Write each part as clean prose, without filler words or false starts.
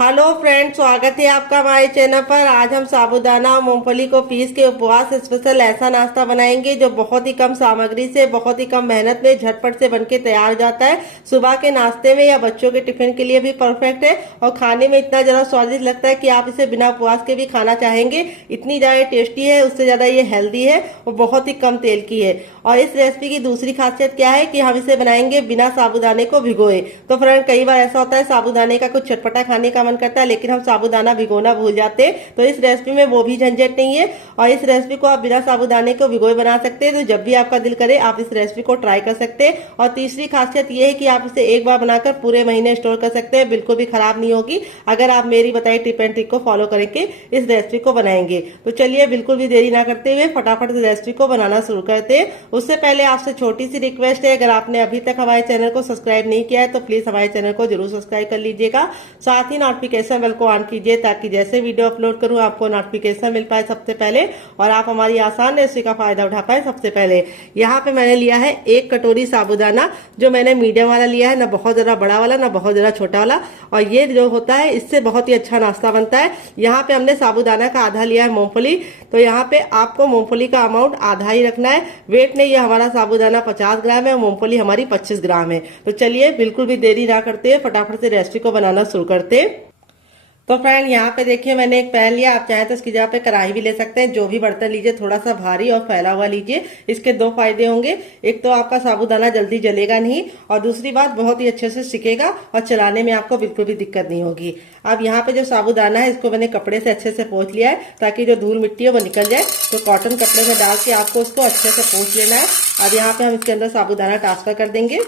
Hello friends, स्वागत है आपका हमारे चैनल पर। आज हम साबूदाना और मूंगफली को पीस के उपवास स्पेशल ऐसा नाश्ता बनाएंगे जो बहुत ही कम सामग्री से, बहुत ही कम मेहनत में झटपट से बनके तैयार हो जाता है। सुबह के नाश्ते में या बच्चों के टिफिन के लिए भी परफेक्ट है और खाने में इतना ज्यादा स्वादिष्ट लगता है कि आप इसे बिना उपवास के भी खाना चाहेंगे। इतनी ज्यादा टेस्टी है, उससे ज्यादा ये हेल्दी है और बहुत ही कम तेल की है। और इस रेसिपी की दूसरी खासियत क्या है कि हम इसे बनाएंगे बिना साबूदाने को भिगोए। तो फ्रेंड, कई बार ऐसा होता है साबूदाने का कुछ चटपटा खाने का मन करता है लेकिन हम साबूदाना भिगोना भूल जाते हैं। तो इस रेसिपी में वो भी झंझट नहीं है और इस रेसिपी को आप बिना साबूदाने को भिगोए बना सकते हैं। तो जब भी आपका दिल करे आप इस रेसिपी को ट्राई कर सकते हैं। और तीसरी खासियत ये है कि आप इसे एक बार बनाकर पूरे महीने स्टोर कर सकते हैं, बिल्कुल भी खराब नहीं होगी अगर आप मेरी बताई टिप एंड ट्रिक को फॉलो करके इस रेसिपी को बनाएंगे। तो चलिए बिल्कुल भी देरी ना करते हुए फटाफट इस रेसिपी को बनाना शुरू करते हैं। उससे पहले आपसे छोटी सी रिक्वेस्ट है, अगर आपने अभी तक हमारे चैनल को सब्सक्राइब नहीं किया है तो प्लीज हमारे चैनल को जरूर सब्सक्राइब कर लीजिएगा। साथ ही नोटिफिकेशन बेल को ऑन कीजिए ताकि जैसे वीडियो अपलोड करूं आपको नोटिफिकेशन मिल पाए सबसे पहले और आप हमारी आसान रेसिपी का फायदा उठा पाए सबसे पहले। यहाँ पे मैंने लिया है 1 कटोरी साबूदाना, जो मैंने मीडियम वाला लिया है, ना बहुत ज्यादा बड़ा वाला ना बहुत ज्यादा छोटा वाला। और ये जो होता है इससे बहुत ही अच्छा नाश्ता बनता है। यहाँ पे हमने साबूदाना का आधा लिया है मूंगफली, तो यहाँ पे आपको मूंगफली का अमाउंट आधा ही रखना है। वेट नहीं, ये हमारा साबूदाना 50 ग्राम है और मूंगफली हमारी 25 ग्राम है। तो चलिए बिल्कुल भी देरी ना करते फटाफट से रेसिपी को बनाना शुरू करते। तो फ्रेंड, यहाँ पे देखिए मैंने एक पैन लिया, आप चाहें तो इसकी जगह पे कढ़ाई भी ले सकते हैं। जो भी बर्तन लीजिए थोड़ा सा भारी और फैला हुआ लीजिए। इसके 2 फायदे होंगे, एक तो आपका साबूदाना जल्दी जलेगा नहीं और दूसरी बात बहुत ही अच्छे से सिकेगा और चलाने में आपको बिल्कुल भी दिक्कत नहीं होगी। अब यहाँ पे जो साबूदाना है इसको मैंने कपड़े से अच्छे से पोंछ लिया है ताकि जो धूल मिट्टी है वो निकल जाए। तो कॉटन कपड़े में डाल के आपको उसको अच्छे से पोंछ लेना है। अब यहाँ पे हम इसके अंदर साबूदाना ट्रांसफर कर देंगे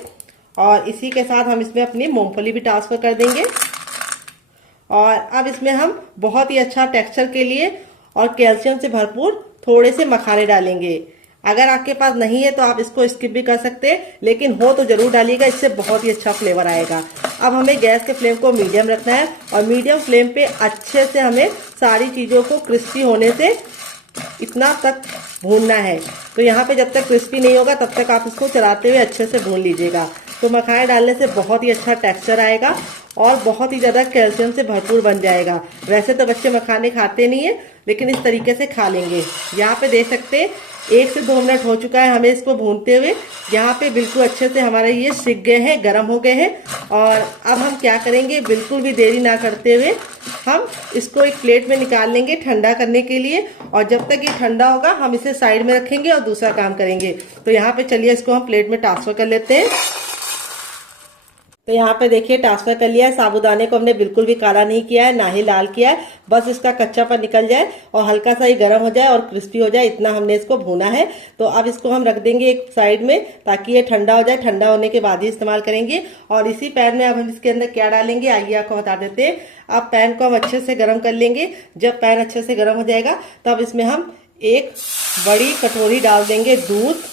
और इसी के साथ हम इसमें अपनी मूंगफली भी ट्रांसफर कर देंगे। और अब इसमें हम बहुत ही अच्छा टेक्सचर के लिए और कैल्शियम से भरपूर थोड़े से मखाने डालेंगे। अगर आपके पास नहीं है तो आप इसको स्किप भी कर सकते हैं, लेकिन हो तो जरूर डालिएगा, इससे बहुत ही अच्छा फ्लेवर आएगा। अब हमें गैस के फ्लेम को मीडियम रखना है और मीडियम फ्लेम पे अच्छे से हमें सारी चीजों को क्रिस्पी होने से इतना तक भूनना है। तो यहाँ पे जब तक क्रिस्पी नहीं होगा तब तक आप इसको चलाते हुए अच्छे से भून लीजिएगा। तो मखाने डालने से बहुत ही अच्छा टेक्सचर आएगा और बहुत ही ज्यादा कैल्शियम से भरपूर बन जाएगा। वैसे तो बच्चे मखाने खाते नहीं है लेकिन इस तरीके से खा लेंगे। यहाँ पे देख सकते हैं 1 से 2 मिनट हो चुका है हमें इसको भूनते हुए। यहाँ पे बिल्कुल अच्छे से हमारे ये सिक गए हैं, गर्म हो गए हैं। और अब हम क्या करेंगे, बिल्कुल भी देरी ना करते हुए हम इसको एक प्लेट में निकाल लेंगे ठंडा करने के लिए। और जब तक ये ठंडा होगा हम इसे साइड में रखेंगे और दूसरा काम करेंगे। तो यहाँ पे चलिए इसको हम प्लेट में ट्रांसफर कर लेते हैं। तो यहाँ पे देखिए ट्रांसफर कर लिया है। साबूदाने को हमने बिल्कुल भी काला नहीं किया है, ना ही लाल किया है, बस इसका कच्चापन निकल जाए और हल्का सा ही गर्म हो जाए और क्रिस्पी हो जाए, इतना हमने इसको भूना है। तो अब इसको हम रख देंगे एक साइड में ताकि ये ठंडा हो जाए। ठंडा होने के बाद ही इस्तेमाल करेंगे। और इसी पैन में अब हम इसके अंदर क्या डालेंगे आइए आपको बता देते हैं। अब पैन को हम अच्छे से गर्म कर लेंगे। जब पैन अच्छे से गर्म हो जाएगा तब इसमें हम एक बड़ी कटोरी डाल देंगे दूध।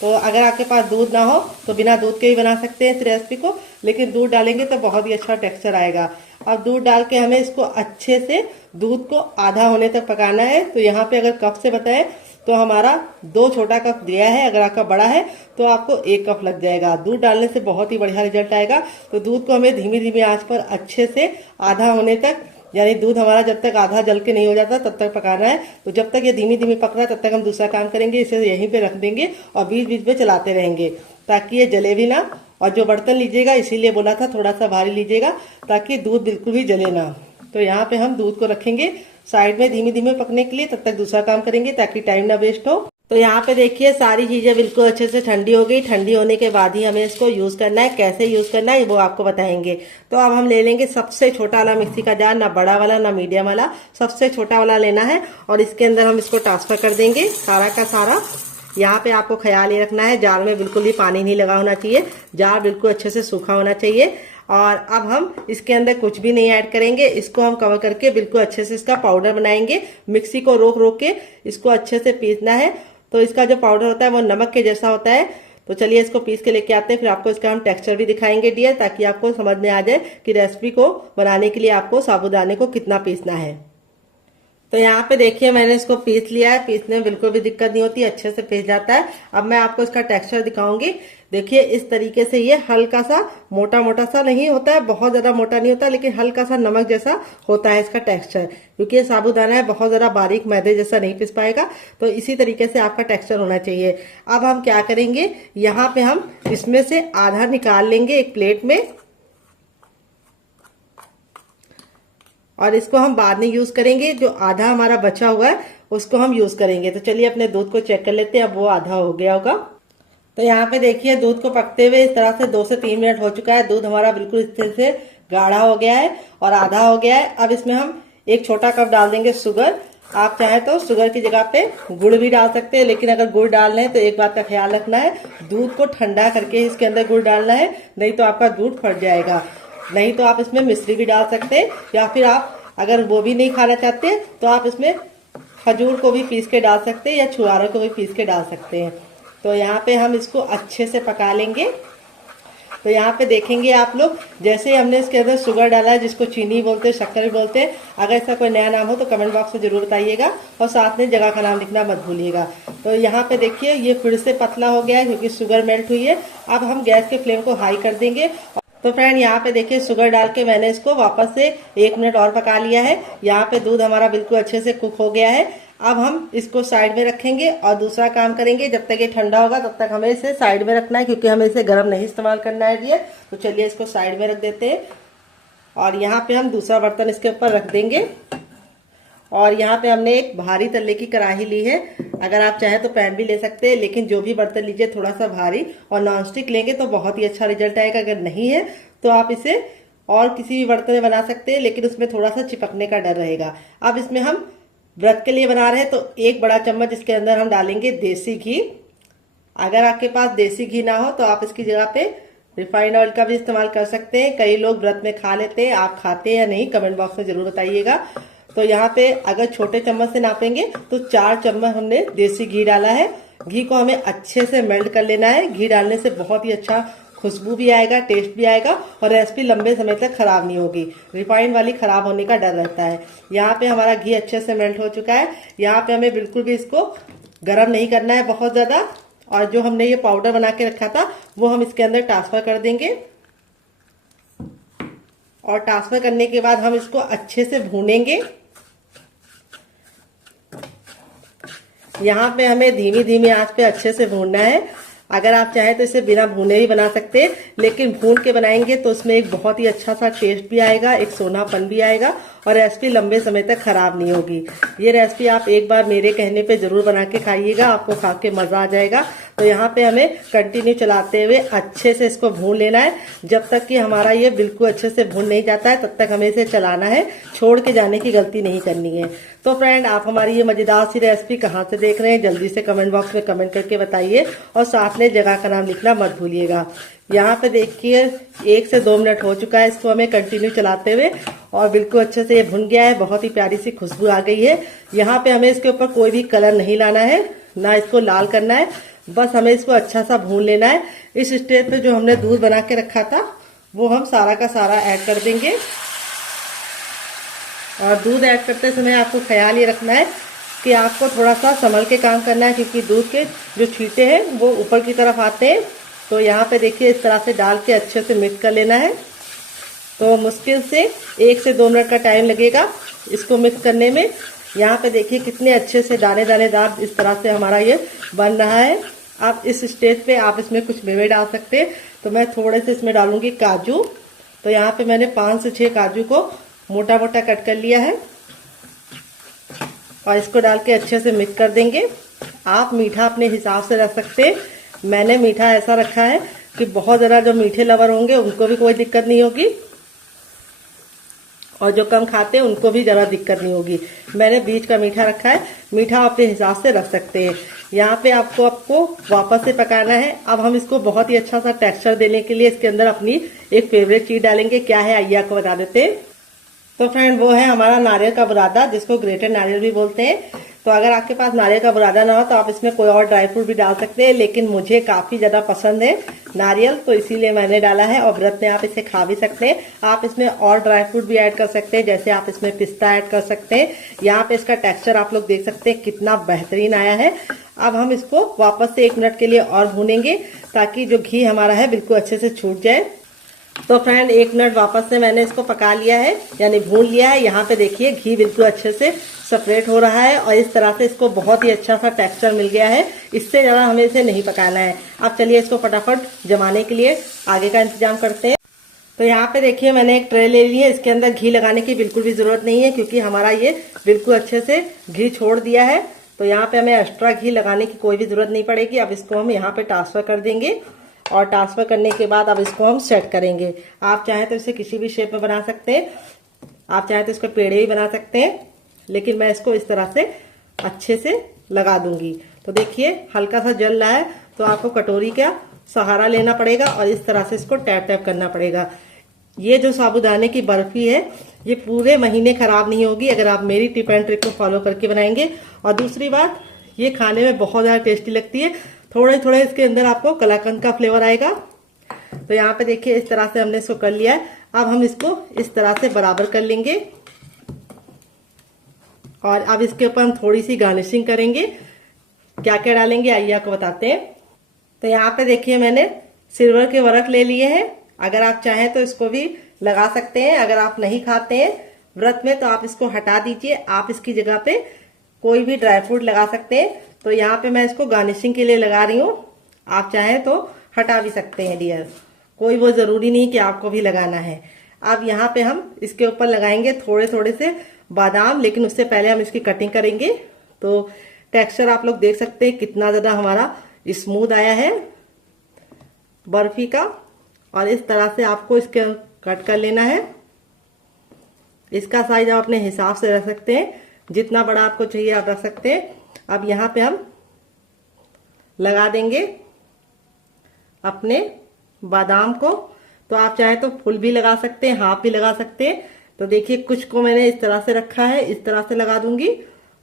तो अगर आपके पास दूध ना हो तो बिना दूध के भी बना सकते हैं इस रेसिपी को, लेकिन दूध डालेंगे तो बहुत ही अच्छा टेक्सचर आएगा। अब दूध डाल के हमें इसको अच्छे से दूध को आधा होने तक पकाना है। तो यहाँ पे अगर कप से बताएं तो हमारा 2 छोटा कप दिया है, अगर आपका बड़ा है तो आपको 1 कप लग जाएगा। दूध डालने से बहुत ही बढ़िया रिजल्ट आएगा। तो दूध को हमें धीमी धीमी आंच पर अच्छे से आधा होने तक, यानी दूध हमारा जब तक आधा जल के नहीं हो जाता तब तक पकाना है। तो जब तक ये धीमी धीमी पक रहा है तब तक हम दूसरा काम करेंगे, इसे यहीं पे रख देंगे और बीच बीच में चलाते रहेंगे ताकि ये जले भी ना। और जो बर्तन लीजिएगा इसीलिए बोला था थोड़ा सा भारी लीजिएगा ताकि दूध बिल्कुल भी जले ना। तो यहाँ पे हम दूध को रखेंगे साइड में धीमे धीमे पकने के लिए, तब तक दूसरा काम करेंगे ताकि टाइम ना वेस्ट हो। तो यहाँ पे देखिए सारी चीजें बिल्कुल अच्छे से ठंडी हो गई। ठंडी होने के बाद ही हमें इसको यूज करना है। कैसे यूज करना है वो आपको बताएंगे। तो अब हम ले लेंगे सबसे छोटा वाला मिक्सी का जार, ना बड़ा वाला ना मीडियम वाला, सबसे छोटा वाला लेना है। और इसके अंदर हम इसको ट्रांसफर कर देंगे सारा का सारा। यहाँ पे आपको ख्याल ये रखना है जार में बिल्कुल भी पानी नहीं लगा होना चाहिए, जार बिल्कुल अच्छे से सूखा होना चाहिए। और अब हम इसके अंदर कुछ भी नहीं ऐड करेंगे, इसको हम कवर करके बिल्कुल अच्छे से इसका पाउडर बनाएंगे। मिक्सी को रोक रोक के इसको अच्छे से पीसना है। तो इसका जो पाउडर होता है वो नमक के जैसा होता है। तो चलिए इसको पीस के लेके आते हैं, फिर आपको इसका हम टेक्सचर भी दिखाएंगे डियर, ताकि आपको समझ में आ जाए कि रेसिपी को बनाने के लिए आपको साबूदाने को कितना पीसना है। तो यहाँ पे देखिए मैंने इसको पीस लिया है। पीसने में बिल्कुल भी दिक्कत नहीं होती, अच्छे से पीस जाता है। अब मैं आपको इसका टेक्सचर दिखाऊंगी। देखिए इस तरीके से ये हल्का सा मोटा मोटा सा नहीं होता है, बहुत ज्यादा मोटा नहीं होता, लेकिन हल्का सा नमक जैसा होता है इसका टेक्सचर। क्योंकि ये साबूदाना है, बहुत ज्यादा बारीक मैदे जैसा नहीं पिस पाएगा। तो इसी तरीके से आपका टेक्सचर होना चाहिए। अब हम क्या करेंगे, यहाँ पे हम इसमें से आधा निकाल लेंगे एक प्लेट में, और इसको हम बाद में यूज करेंगे। जो आधा हमारा बचा हुआ है उसको हम यूज करेंगे। तो चलिए अपने दूध को चेक कर लेते हैं, अब वो आधा हो गया होगा। तो यहाँ पे देखिए दूध को पकते हुए इस तरह से 2 से 3 मिनट हो चुका है। दूध हमारा बिल्कुल इस तरह से गाढ़ा हो गया है और आधा हो गया है। अब इसमें हम एक छोटा कप डाल देंगे शुगर। आप चाहे तो शुगर की जगह पे गुड़ भी डाल सकते हैं, लेकिन अगर गुड़ डाल रहे हैं तो एक बात का ख्याल रखना है, दूध को ठंडा करके इसके अंदर गुड़ डालना है, नहीं तो आपका दूध फट जाएगा। नहीं तो आप इसमें मिश्री भी डाल सकते हैं, या फिर आप अगर वो भी नहीं खाना चाहते तो आप इसमें खजूर को भी पीस के डाल सकते हैं या छुआरे को भी पीस के डाल सकते हैं। तो यहाँ पे हम इसको अच्छे से पका लेंगे। तो यहाँ पे देखेंगे आप लोग, जैसे ही हमने इसके अंदर शुगर डाला है, जिसको चीनी बोलते हैं, शक्कर भी बोलते हैं। अगर इसका कोई नया नाम हो तो कमेंट बॉक्स में जरूर बताइएगा, और साथ में जगह का नाम लिखना मत भूलिएगा। तो यहाँ पे देखिए ये फिर से पतला हो गया है क्योंकि शुगर मेल्ट हुई है। अब हम गैस के फ्लेम को हाई कर देंगे। तो फ्रेंड यहाँ पे देखिए शुगर डाल के मैंने इसको वापस से 1 मिनट और पका लिया है। यहाँ पे दूध हमारा बिल्कुल अच्छे से कुक हो गया है। अब हम इसको साइड में रखेंगे और दूसरा काम करेंगे। जब तक ये ठंडा होगा तब तक हमें इसे साइड में रखना है, क्योंकि हमें इसे गर्म नहीं इस्तेमाल करना है ये। तो चलिए इसको साइड में रख देते हैं, और यहाँ पे हम दूसरा बर्तन इसके ऊपर रख देंगे। और यहाँ पे हमने एक भारी तल्ले की कढ़ाई ली है। अगर आप चाहे तो पैन भी ले सकते हैं, लेकिन जो भी बर्तन लीजिए थोड़ा सा भारी और नॉनस्टिक लेंगे तो बहुत ही अच्छा रिजल्ट आएगा। अगर नहीं है तो आप इसे और किसी भी बर्तन में बना सकते हैं, लेकिन उसमें थोड़ा सा चिपकने का डर रहेगा। अब इसमें हम व्रत के लिए बना रहे हैं तो 1 बड़ा चम्मच इसके अंदर हम डालेंगे देसी घी। अगर आपके पास देसी घी ना हो तो आप इसकी जगह पे रिफाइंड ऑयल का भी इस्तेमाल कर सकते हैं। कई लोग व्रत में खा लेते हैं, आप खाते हैं या नहीं कमेंट बॉक्स में जरूर बताइएगा। तो यहाँ पे अगर छोटे चम्मच से नापेंगे तो 4 चम्मच हमने देसी घी डाला है। घी को हमें अच्छे से मेल्ट कर लेना है। घी डालने से बहुत ही अच्छा खुशबू भी आएगा, टेस्ट भी आएगा, और रेसिपी लंबे समय तक खराब नहीं होगी। रिफाइंड वाली खराब होने का डर रहता है। यहाँ पे हमारा घी अच्छे से मेल्ट हो चुका है। यहाँ पे हमें बिल्कुल भी इसको गर्म नहीं करना है बहुत ज्यादा। और जो हमने ये पाउडर बना के रखा था वो हम इसके अंदर ट्रांसफर कर देंगे, और ट्रांसफर करने के बाद हम इसको अच्छे से भूनेंगे। यहाँ पे हमें धीमी धीमी आंच पे अच्छे से भूनना है। अगर आप चाहें तो इसे बिना भूने भी बना सकते हैं, लेकिन भून के बनाएंगे तो उसमें एक बहुत ही अच्छा सा टेस्ट भी आएगा, एक सोनापन भी आएगा, और रेसिपी लंबे समय तक खराब नहीं होगी। ये रेसिपी आप एक बार मेरे कहने पे जरूर बना के खाइएगा, आपको खा के मजा आ जाएगा। तो यहाँ पे हमें कंटिन्यू चलाते हुए अच्छे से इसको भून लेना है। जब तक कि हमारा ये बिल्कुल अच्छे से भून नहीं जाता है तब तक हमें इसे चलाना है, छोड़ के जाने की गलती नहीं करनी है। तो फ्रेंड आप हमारी ये मजेदार सी रेसिपी कहाँ से देख रहे हैं जल्दी से कमेंट बॉक्स में कमेंट करके बताइए, और साथ में जगह का नाम लिखना मत भूलिएगा। यहाँ पे देखिए 1 से 2 मिनट हो चुका है इसको हमें कंटिन्यू चलाते हुए, और बिल्कुल अच्छे से ये भुन गया है। बहुत ही प्यारी सी खुशबू आ गई है। यहाँ पे हमें इसके ऊपर कोई भी कलर नहीं लाना है, ना इसको लाल करना है, बस हमें इसको अच्छा सा भून लेना है। इस स्टेज पे जो हमने दूध बना के रखा था वो हम सारा का सारा ऐड कर देंगे। और दूध ऐड करते समय आपको ख्याल ये रखना है कि आपको थोड़ा सा संभल के काम करना है, क्योंकि दूध के जो छींटे हैं वो ऊपर की तरफ आते हैं। तो यहाँ पे देखिए इस तरह से डाल के अच्छे से मिक्स कर लेना है। तो मुश्किल से 1 से 2 मिनट का टाइम लगेगा इसको मिक्स करने में। यहाँ पे देखिए कितने अच्छे से दाने दानेदार इस तरह से हमारा ये बन रहा है। आप इस स्टेज पे आप इसमें कुछ मेवे डाल सकते हैं। तो मैं थोड़े से इसमें डालूंगी काजू। तो यहाँ पे मैंने 5 से 6 काजू को मोटा मोटा कट कर लिया है, और इसको डाल के अच्छे से मिक्स कर देंगे। आप मीठा अपने हिसाब से रख सकते हैं। मैंने मीठा ऐसा रखा है कि बहुत ज़रा जो मीठे लवर होंगे उनको भी कोई दिक्कत नहीं होगी, और जो कम खाते हैं उनको भी ज़रा दिक्कत नहीं होगी। मैंने बीच का मीठा रखा है। मीठा अपने हिसाब से रख सकते हैं। यहाँ पे आपको वापस से पकाना है। अब हम इसको बहुत ही अच्छा सा टेक्सचर देने के लिए इसके अंदर अपनी एक फेवरेट चीज डालेंगे। क्या है आइए आपको बता देते हैं। तो फ्रेंड वो है हमारा नारियल का बुरादा, जिसको ग्रेटेड नारियल भी बोलते हैं। तो अगर आपके पास नारियल का बुरादा ना हो तो आप इसमें कोई और ड्राई फ्रूट भी डाल सकते हैं, लेकिन मुझे काफी ज्यादा पसंद है नारियल, तो इसीलिए मैंने डाला है। और व्रत में आप इसे खा भी सकते हैं। आप इसमें और ड्राई फ्रूट भी ऐड कर सकते हैं, जैसे आप इसमें पिस्ता ऐड कर सकते हैं। यहाँ पे इसका टेक्सचर आप लोग देख सकते हैं कितना बेहतरीन आया है। अब हम इसको वापस से 1 मिनट के लिए और भूनेंगे ताकि जो घी हमारा है बिल्कुल अच्छे से छूट जाए। तो फ्रेंड 1 मिनट वापस से मैंने इसको पका लिया है, यानी भून लिया है। यहाँ पे देखिए घी बिल्कुल अच्छे से सेपरेट हो रहा है और इस तरह से इसको बहुत ही अच्छा सा टेक्सचर मिल गया है। इससे ज़्यादा हमें इसे नहीं पकाना है। अब चलिए इसको फटाफट जमाने के लिए आगे का इंतजाम करते हैं। तो यहाँ पे देखिए मैंने एक ट्रे ले ली है। इसके अंदर घी लगाने की बिल्कुल भी जरूरत नहीं है, क्योंकि हमारा ये बिल्कुल अच्छे से घी छोड़ दिया है। तो यहाँ पे हमें एक्स्ट्रा घी लगाने की कोई भी जरूरत नहीं पड़ेगी। अब इसको हम यहाँ पे ट्रांसफर कर देंगे और ट्रांसफर करने के बाद अब इसको हम सेट करेंगे। आप चाहें तो इसे किसी भी शेप में बना सकते हैं, आप चाहें तो इसको पेड़े भी बना सकते हैं, लेकिन मैं इसको इस तरह से अच्छे से लगा दूंगी। तो देखिए हल्का सा जल रहा है, तो आपको कटोरी का सहारा लेना पड़ेगा और इस तरह से इसको टैप टैप करना पड़ेगा। ये जो साबूदाने की बर्फी है ये पूरे महीने खराब नहीं होगी अगर आप मेरी टिप एंड ट्रिक को फॉलो करके बनाएंगे। और दूसरी बात, ये खाने में बहुत ज्यादा टेस्टी लगती है। थोड़े थोड़े इसके अंदर आपको कलाकंद का फ्लेवर आएगा। तो यहाँ पे देखिए इस तरह से हमने इसको कर लिया है। अब हम इसको इस तरह से बराबर कर लेंगे और अब इसके ऊपर हम थोड़ी सी गार्निशिंग करेंगे। क्या क्या डालेंगे आइए आपको बताते हैं। तो यहाँ पे देखिए मैंने सिल्वर के वर्क ले लिए हैं। अगर आप चाहें तो इसको भी लगा सकते हैं। अगर आप नहीं खाते हैं व्रत में तो आप इसको हटा दीजिए। आप इसकी जगह पे कोई भी ड्राई फ्रूट लगा सकते हैं। तो यहाँ पे मैं इसको गार्निशिंग के लिए लगा रही हूँ। आप चाहें तो हटा भी सकते हैं डियर, कोई वो जरूरी नहीं कि आपको भी लगाना है। अब यहाँ पे हम इसके ऊपर लगाएंगे थोड़े थोड़े से बादाम, लेकिन उससे पहले हम इसकी कटिंग करेंगे। तो टेक्सचर आप लोग देख सकते हैं कितना ज्यादा हमारा स्मूथ आया है बर्फी का। और इस तरह से आपको इसके कट कर लेना है। इसका साइज आप अपने हिसाब से रख सकते हैं, जितना बड़ा आपको चाहिए आप रख सकते हैं। अब यहाँ पे हम लगा देंगे अपने बादाम को। तो आप चाहे तो फुल भी लगा सकते हैं, हाफ भी लगा सकते हैं। तो देखिए कुछ को मैंने इस तरह से रखा है, इस तरह से लगा दूंगी।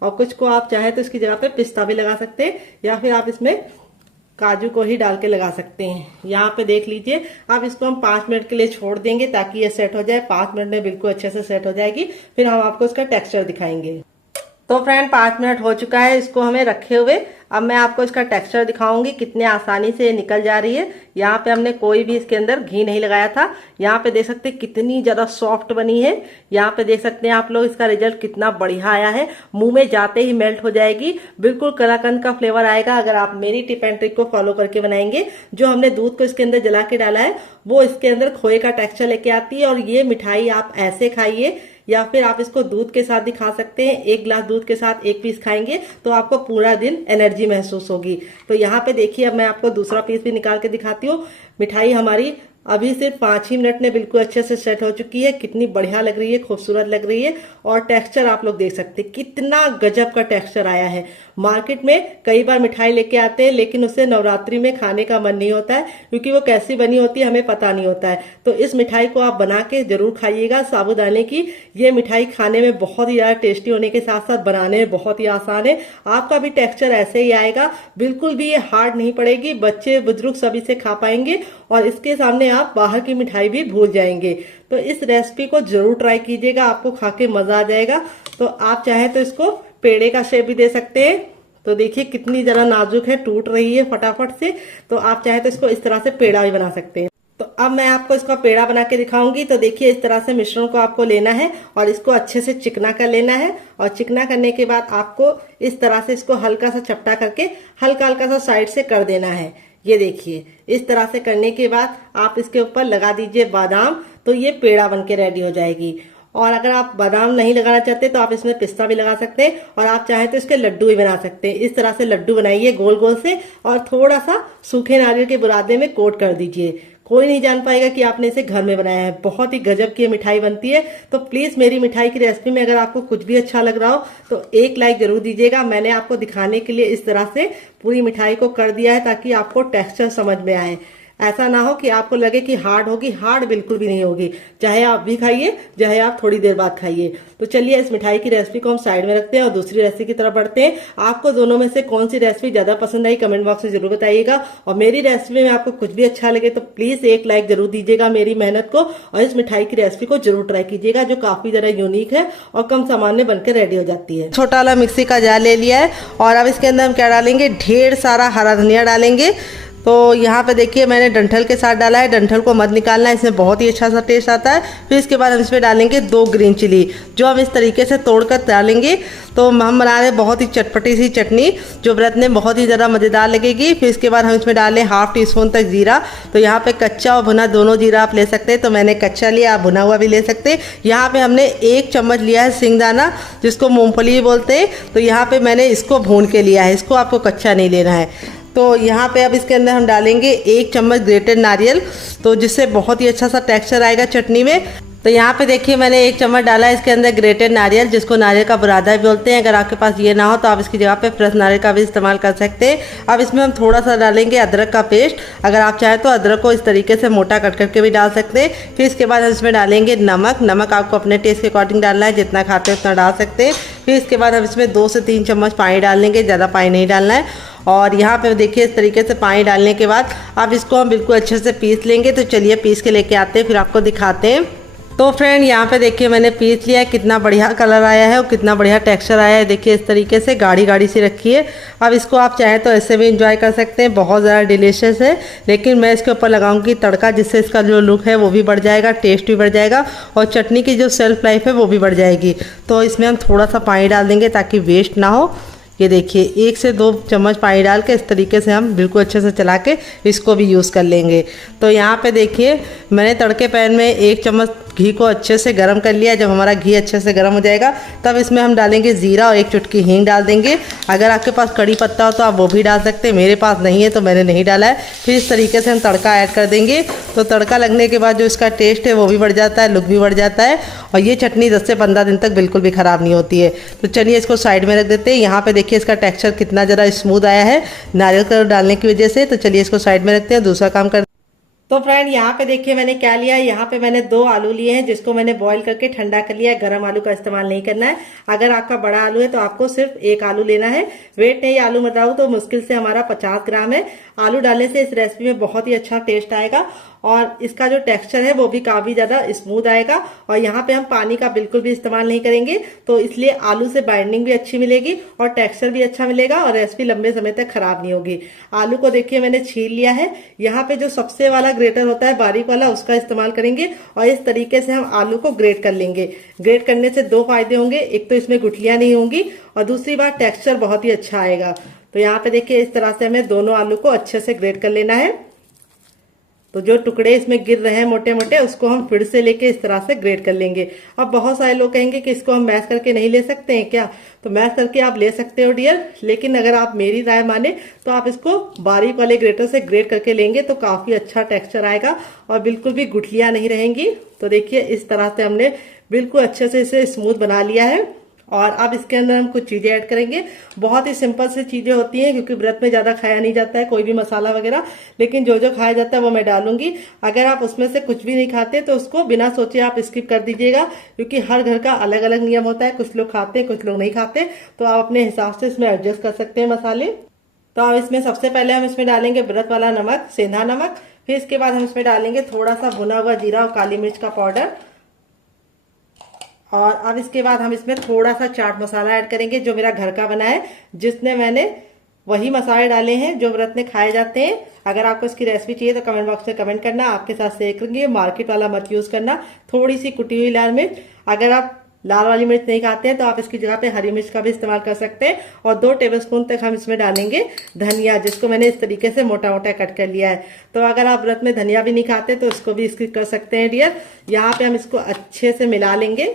और कुछ को आप चाहे तो इसकी जगह पे पिस्ता भी लगा सकते हैं, या फिर आप इसमें काजू को ही डाल के लगा सकते हैं। यहाँ पे देख लीजिए। अब इसको हम 5 मिनट के लिए छोड़ देंगे ताकि ये सेट हो जाए। 5 मिनट में बिल्कुल अच्छे से सेट हो जाएगी। फिर हम आपको इसका टेक्सचर दिखाएंगे। तो फ्रेंड 5 मिनट हो चुका है इसको हमें रखे हुए। अब मैं आपको इसका टेक्सचर दिखाऊंगी कितने आसानी से ये निकल जा रही है। यहाँ पे हमने कोई भी इसके अंदर घी नहीं लगाया था। यहाँ पे देख सकते हैं कितनी ज्यादा सॉफ्ट बनी है। यहाँ पे देख सकते हैं आप लोग इसका रिजल्ट कितना बढ़िया आया है। मुंह में जाते ही मेल्ट हो जाएगी, बिल्कुल कलाकंद का फ्लेवर आएगा अगर आप मेरी टिप एंड ट्रिक को फॉलो करके बनाएंगे। जो हमने दूध को इसके अंदर जला के डाला है वो इसके अंदर खोए का टेक्सचर लेके आती है। और ये मिठाई आप ऐसे खाइए या फिर आप इसको दूध के साथ भी खा सकते हैं। 1 गिलास दूध के साथ 1 पीस खाएंगे तो आपको पूरा दिन एनर्जी महसूस होगी। तो यहाँ पे देखिए अब मैं आपको दूसरा पीस भी निकाल के दिखाती हूँ। मिठाई हमारी अभी सिर्फ 5 ही मिनट में बिल्कुल अच्छे से सेट हो चुकी है। कितनी बढ़िया लग रही है, खूबसूरत लग रही है। और टेक्सचर आप लोग देख सकते हैं कितना गजब का टेक्सचर आया है। मार्केट में कई बार मिठाई लेके आते हैं लेकिन उसे नवरात्रि में खाने का मन नहीं होता है, क्योंकि वो कैसी बनी होती है हमें पता नहीं होता है। तो इस मिठाई को आप बना के जरूर खाइएगा। साबूदाने की ये मिठाई खाने में बहुत ही ज्यादा टेस्टी होने के साथ साथ बनाने में बहुत ही आसान है। आपका भी टेक्सचर ऐसे ही आएगा, बिल्कुल भी ये हार्ड नहीं पड़ेगी। बच्चे बुजुर्ग सभी से खा पाएंगे और इसके सामने आप बाहर की मिठाई भी भूल जाएंगे। तो इस रेसिपी को जरूर ट्राई कीजिएगा, आपको खा के मजा आ जाएगा। तो आप चाहे तो इसको पेड़े का शेप भी दे सकते हैं। तो देखिए कितनी जरा नाजुक है, टूट रही है फटाफट से। तो आप चाहे तो इसको इस तरह से पेड़ा भी बना सकते हैं। तो अब मैं आपको इसका पेड़ा बना के दिखाऊंगी। तो देखिए इस तरह से मिश्रण को आपको लेना है और इसको अच्छे से चिकना कर लेना है। और चिकना करने के बाद आपको इस तरह से इसको हल्का सा चपटा करके हल्का हल्का सा साइड से कर देना है। ये देखिए इस तरह से करने के बाद आप इसके ऊपर लगा दीजिए बादाम। तो ये पेड़ा बन के रेडी हो जाएगी। और अगर आप बादाम नहीं लगाना चाहते तो आप इसमें पिस्ता भी लगा सकते हैं और आप चाहें तो इसके लड्डू भी बना सकते हैं। इस तरह से लड्डू बनाइए गोल गोल से और थोड़ा सा सूखे नारियल के बुरादे में कोट कर दीजिए। कोई नहीं जान पाएगा कि आपने इसे घर में बनाया है। बहुत ही गजब की मिठाई बनती है। तो प्लीज मेरी मिठाई की रेसिपी में अगर आपको कुछ भी अच्छा लग रहा हो तो 1 लाइक जरूर दीजिएगा। मैंने आपको दिखाने के लिए इस तरह से पूरी मिठाई को कर दिया है ताकि आपको टेक्सचर समझ में आए। ऐसा ना हो कि आपको लगे कि हार्ड होगी, हार्ड बिल्कुल भी नहीं होगी, चाहे आप भी खाइए चाहे आप थोड़ी देर बाद खाइए। तो चलिए इस मिठाई की रेसिपी को हम साइड में रखते हैं और दूसरी रेसिपी की तरफ बढ़ते हैं। आपको दोनों में से कौन सी रेसिपी ज्यादा पसंद आई कमेंट बॉक्स में जरूर बताइएगा, और मेरी रेसिपी में आपको कुछ भी अच्छा लगे तो प्लीज एक लाइक जरूर दीजिएगा मेरी मेहनत को, और इस मिठाई की रेसिपी को जरूर ट्राई कीजिएगा जो काफी ज्यादा यूनिक है और कम सामान में बनकर रेडी हो जाती है। छोटा वाला मिक्सी का जार ले लिया है और अब इसके अंदर हम क्या डालेंगे, ढेर सारा हरा धनिया डालेंगे। तो यहाँ पे देखिए मैंने डंठल के साथ डाला है, डंठल को मत निकालना है, इसमें बहुत ही अच्छा सा टेस्ट आता है। फिर इसके बाद हम इसमें डालेंगे 2 ग्रीन चिली जो हम इस तरीके से तोड़कर डालेंगे। तो हम बना रहे हैं बहुत ही चटपटी सी चटनी जो व्रत में बहुत ही ज़्यादा मज़ेदार लगेगी। फिर इसके बाद हम इसमें डालें ½ टीस्पून तक जीरा। तो यहाँ पे कच्चा और भुना दोनों जीरा आप ले सकते हैं, तो मैंने कच्चा लिया, आप भुना हुआ भी ले सकते हैं। यहाँ पे हमने 1 चम्मच लिया है सिंगदाना जिसको मूंगफली बोलते हैं, तो यहाँ पे मैंने इसको भून के लिया है, इसको आपको कच्चा नहीं लेना है। तो यहाँ पे अब इसके अंदर हम डालेंगे 1 चम्मच ग्रेटेड नारियल, तो जिससे बहुत ही अच्छा सा टेक्सचर आएगा चटनी में। तो यहाँ पे देखिए मैंने 1 चम्मच डाला है इसके अंदर ग्रेटेड नारियल जिसको नारियल का बुरादा भी बोलते हैं। अगर आपके पास ये ना हो तो आप इसकी जगह पे फ्रेश नारियल का भी इस्तेमाल कर सकते हैं। अब इसमें हम थोड़ा सा डालेंगे अदरक का पेस्ट, अगर आप चाहें तो अदरक को इस तरीके से मोटा कट करके भी डाल सकते हैं। फिर इसके बाद हम इसमें डालेंगे नमक, नमक आपको अपने टेस्ट के अकॉर्डिंग डालना है, जितना खाते हैं उतना डाल सकते हैं। फिर इसके बाद हम इसमें 2 से 3 चम्मच पानी डाल लेंगे, ज़्यादा पानी नहीं डालना है। और यहाँ पे देखिए इस तरीके से पानी डालने के बाद अब इसको हम बिल्कुल अच्छे से पीस लेंगे। तो चलिए पीस के लेके आते हैं, फिर आपको दिखाते हैं। तो फ्रेंड यहाँ पे देखिए मैंने पीस लिया है, कितना बढ़िया कलर आया है और कितना बढ़िया टेक्सचर आया है। देखिए इस तरीके से गाढ़ी गाढ़ी सी रखी है। अब इसको आप चाहें तो ऐसे भी इंजॉय कर सकते हैं, बहुत ज़्यादा डिलीशियस है। लेकिन मैं इसके ऊपर लगाऊंगी तड़का जिससे इसका जो लुक है वो भी बढ़ जाएगा, टेस्ट भी बढ़ जाएगा और चटनी की जो शेल्फ लाइफ है वो भी बढ़ जाएगी। तो इसमें हम थोड़ा सा पानी डाल देंगे ताकि वेस्ट ना हो। ये देखिए 1 से 2 चम्मच पानी डाल के इस तरीके से हम बिल्कुल अच्छे से चला के इसको भी यूज़ कर लेंगे। तो यहाँ पे देखिए मैंने तड़के पैन में 1 चम्मच घी को अच्छे से गर्म कर लिया। जब हमारा घी अच्छे से गर्म हो जाएगा तब इसमें हम डालेंगे जीरा और 1 चुटकी हींग डाल देंगे। अगर आपके पास कड़ी पत्ता हो तो आप वो भी डाल सकते हैं, मेरे पास नहीं है तो मैंने नहीं डाला है। फिर इस तरीके से हम तड़का ऐड कर देंगे। तो तड़का लगने के बाद जो इसका टेस्ट है वो भी बढ़ जाता है, लुक भी बढ़ जाता है और ये चटनी 10 से 15 दिन तक बिल्कुल भी ख़राब नहीं होती है। तो चलिए इसको साइड में रख देते हैं। यहाँ पे देखिए इसका टेक्सचर कितना ज़्यादा स्मूथ आया है नारियल का डालने की वजह से। तो चलिए इसको साइड में रखते हैं, दूसरा काम कर। तो फ्रेंड यहाँ पे देखिए मैंने क्या लिया है, यहाँ पे मैंने 2 आलू लिए हैं जिसको मैंने बॉईल करके ठंडा कर लिया है। गर्म आलू का इस्तेमाल नहीं करना है। अगर आपका बड़ा आलू है तो आपको सिर्फ 1 आलू लेना है। वेट नहीं आलू बताऊँ तो मुश्किल से हमारा 50 ग्राम है। आलू डालने से इस रेसिपी में बहुत ही अच्छा टेस्ट आएगा और इसका जो टेक्सचर है वो भी काफी ज्यादा स्मूथ आएगा। और यहाँ पे हम पानी का बिल्कुल भी इस्तेमाल नहीं करेंगे, तो इसलिए आलू से बाइंडिंग भी अच्छी मिलेगी और टेक्सचर भी अच्छा मिलेगा और रेसिपी लंबे समय तक खराब नहीं होगी। आलू को देखिए मैंने छील लिया है। यहाँ पे जो सबसे वाला ग्रेटर होता है बारीक वाला उसका इस्तेमाल करेंगे और इस तरीके से हम आलू को ग्रेट कर लेंगे। ग्रेट करने से 2 फायदे होंगे, एक तो इसमें गुठलियां नहीं होंगी और दूसरी बात टेक्सचर बहुत ही अच्छा आएगा। तो यहाँ पे देखिए इस तरह से हमें दोनों आलू को अच्छे से ग्रेट कर लेना है। तो जो टुकड़े इसमें गिर रहे हैं मोटे मोटे उसको हम फिर से लेके इस तरह से ग्रेट कर लेंगे। अब बहुत सारे लोग कहेंगे कि इसको हम मैश करके नहीं ले सकते हैं क्या, तो मैश करके आप ले सकते हो डियर, लेकिन अगर आप मेरी राय माने तो आप इसको बारीक वाले ग्रेटर से ग्रेट करके लेंगे तो काफी अच्छा टेक्सचर आएगा और बिल्कुल भी गुठलियां नहीं रहेंगी। तो देखिए इस तरह से हमने बिल्कुल अच्छे से इसे स्मूथ बना लिया है। और अब इसके अंदर हम कुछ चीजें ऐड करेंगे। बहुत ही सिंपल सी चीजें होती हैं क्योंकि व्रत में ज्यादा खाया नहीं जाता है कोई भी मसाला वगैरह, लेकिन जो जो खाया जाता है वो मैं डालूंगी। अगर आप उसमें से कुछ भी नहीं खाते तो उसको बिना सोचे आप स्किप कर दीजिएगा, क्योंकि हर घर का अलग अलग नियम होता है। कुछ लोग खाते हैं कुछ लोग नहीं खाते, तो आप अपने हिसाब से इसमें एडजस्ट कर सकते हैं मसाले। तो अब इसमें सबसे पहले हम इसमें डालेंगे व्रत वाला नमक, सेंधा नमक। फिर इसके बाद हम इसमें डालेंगे थोड़ा सा भुना हुआ जीरा और काली मिर्च का पाउडर। और अब इसके बाद हम इसमें थोड़ा सा चाट मसाला ऐड करेंगे जो मेरा घर का बना है, जिसने मैंने वही मसाले डाले हैं जो व्रत में खाए जाते हैं। अगर आपको इसकी रेसिपी चाहिए तो कमेंट बॉक्स में कमेंट करना, आपके साथ शेयर करेंगे। मार्केट वाला मत यूज करना। थोड़ी सी कुटी हुई लाल मिर्च, अगर आप लाल वाली मिर्च नहीं खाते हैं तो आप इसकी जगह पे हरी मिर्च का भी इस्तेमाल कर सकते हैं। और 2 टेबलस्पून तक हम इसमें डालेंगे धनिया, जिसको मैंने इस तरीके से मोटा मोटा कट कर लिया है। तो अगर आप व्रत में धनिया भी नहीं खाते तो इसको भी स्किप कर सकते हैं डियर। यहाँ पे हम इसको अच्छे से मिला लेंगे।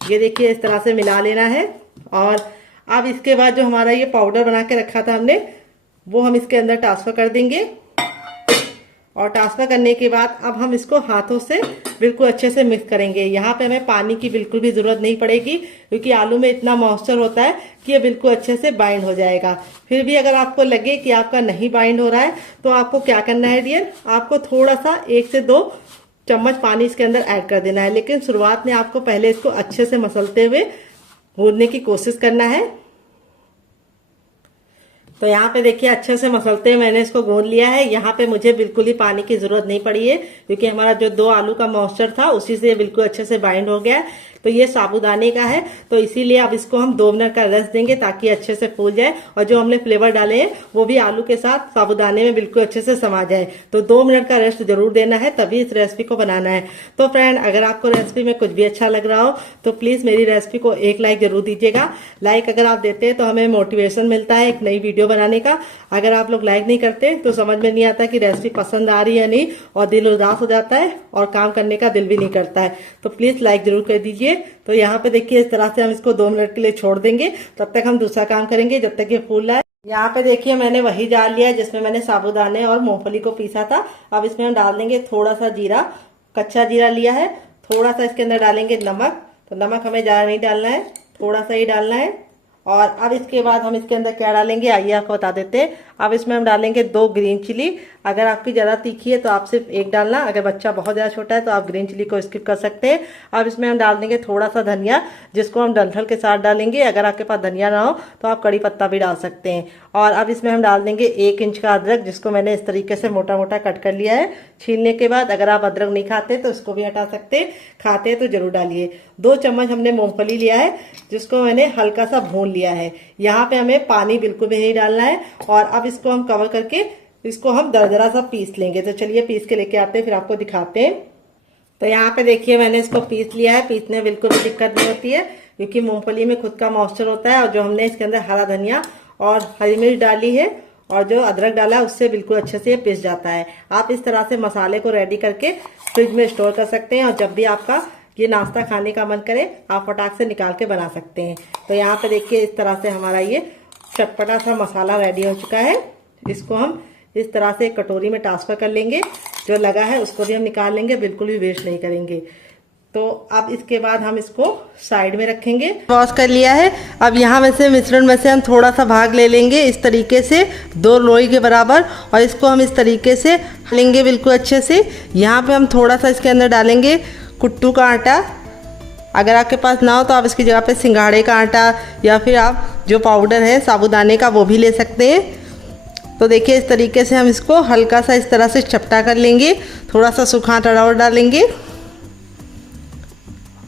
ये देखिए इस तरह से मिला लेना है। और अब इसके बाद जो हमारा ये पाउडर बना के रखा था हमने, वो हम इसके अंदर ट्रांसफर कर देंगे। और ट्रांसफर करने के बाद अब हम इसको हाथों से बिल्कुल अच्छे से मिक्स करेंगे। यहाँ पे हमें पानी की बिल्कुल भी जरूरत नहीं पड़ेगी, क्योंकि आलू में इतना मॉइस्चर होता है कि ये बिल्कुल अच्छे से बाइंड हो जाएगा। फिर भी अगर आपको लगे कि आपका नहीं बाइंड हो रहा है तो आपको क्या करना है डियर, आपको थोड़ा सा 1 से 2 चम्मच पानी इसके अंदर ऐड कर देना है। लेकिन शुरुआत में आपको पहले इसको अच्छे से मसलते हुए गूंदने की कोशिश करना है। तो यहाँ पे देखिए अच्छे से मसलते हुए मैंने इसको गूंद लिया है। यहाँ पे मुझे बिल्कुल ही पानी की जरूरत नहीं पड़ी है, क्योंकि हमारा जो 2 आलू का मॉइस्चर था उसी से बिल्कुल अच्छे से बाइंड हो गया है। तो ये साबूदाने का है, तो इसीलिए अब इसको हम 2 मिनट का रेस्ट देंगे ताकि अच्छे से फूल जाए और जो हमने फ्लेवर डाले हैं वो भी आलू के साथ साबूदाने में बिल्कुल अच्छे से समा जाए। तो 2 मिनट का रेस्ट जरूर देना है, तभी इस रेसिपी को बनाना है। तो फ्रेंड, अगर आपको रेसिपी में कुछ भी अच्छा लग रहा हो तो प्लीज मेरी रेसिपी को एक लाइक जरूर दीजिएगा। लाइक अगर आप देते हैं तो हमें मोटिवेशन मिलता है एक नई वीडियो बनाने का। अगर आप लोग लाइक नहीं करते तो समझ में नहीं आता कि रेसिपी पसंद आ रही है या नहीं, और दिल उदास हो जाता है और काम करने का दिल भी नहीं करता है। तो प्लीज लाइक जरूर कर दीजिए। तो यहाँ पे देखिए इस तरह से हम इसको 2 मिनट के लिए छोड़ देंगे, तब तक हम दूसरा काम करेंगे जब तक ये फूल रहा है। यहाँ पे देखिए मैंने वही डाल लिया है जिसमें मैंने साबूदाने और मूंगफली को पीसा था। अब इसमें हम डाल देंगे थोड़ा सा जीरा, कच्चा जीरा लिया है। थोड़ा सा इसके अंदर डालेंगे नमक, तो नमक हमें ज्यादा नहीं डालना है, थोड़ा सा ही डालना है। और अब इसके बाद हम इसके अंदर क्या डालेंगे आइए आपको बता देते हैं। अब इसमें हम डालेंगे 2 ग्रीन चिली। अगर आपकी ज़्यादा तीखी है तो आप सिर्फ 1 डालना, अगर बच्चा बहुत ज़्यादा छोटा है तो आप ग्रीन चिली को स्किप कर सकते हैं। अब इसमें हम डाल देंगे थोड़ा सा धनिया, जिसको हम डंठल के साथ डालेंगे। अगर आपके पास धनिया ना हो तो आप कड़ी पत्ता भी डाल सकते हैं। और अब इसमें हम डाल देंगे 1 इंच का अदरक, जिसको मैंने इस तरीके से मोटा मोटा कट कर लिया है छीलने के बाद। अगर आप अदरक नहीं खाते तो इसको भी हटा सकते हैं, खाते हैं तो जरूर डालिए। 2 चम्मच हमने मूंगफली लिया है, जिसको मैंने हल्का सा भून लिया है। यहाँ पे हमें पानी बिल्कुल भी नहीं डालना है। और अब इसको हम कवर करके इसको हम दरदरा सा पीस लेंगे। तो चलिए पीस के लेके आते हैं, फिर आपको दिखाते हैं। तो यहाँ पे देखिए मैंने इसको पीस लिया है। पीसने में बिल्कुल भी दिक्कत नहीं होती है, क्योंकि मूंगफली में खुद का मॉइस्चर होता है। और जो हमने इसके अंदर हरा धनिया और हरी मिर्च डाली है और जो अदरक डाला है उससे बिल्कुल अच्छे से ये पिस जाता है। आप इस तरह से मसाले को रेडी करके फ्रिज में स्टोर कर सकते हैं, और जब भी आपका ये नाश्ता खाने का मन करे आप फटाक से निकाल के बना सकते हैं। तो यहाँ पे देखिए इस तरह से हमारा ये चटपटा सा मसाला रेडी हो चुका है। इसको हम इस तरह से एक कटोरी में ट्रांसफर कर लेंगे। जो लगा है उसको भी हम निकाल लेंगे, बिल्कुल भी वेस्ट नहीं करेंगे। तो अब इसके बाद हम इसको साइड में रखेंगे। वॉश कर लिया है। अब यहाँ में से मिश्रण में से हम थोड़ा सा भाग ले लेंगे इस तरीके से 2 लोई के बराबर, और इसको हम इस तरीके से लेंगे बिल्कुल अच्छे से। यहाँ पे हम थोड़ा सा इसके अंदर डालेंगे कुट्टू का आटा। अगर आपके पास ना हो तो आप इसकी जगह पे सिंघाड़े का आटा या फिर आप जो पाउडर है साबूदाने का वो भी ले सकते हैं। तो देखिए इस तरीके से हम इसको हल्का सा इस तरह से चपटा कर लेंगे। थोड़ा सा सूखा आटा और डालेंगे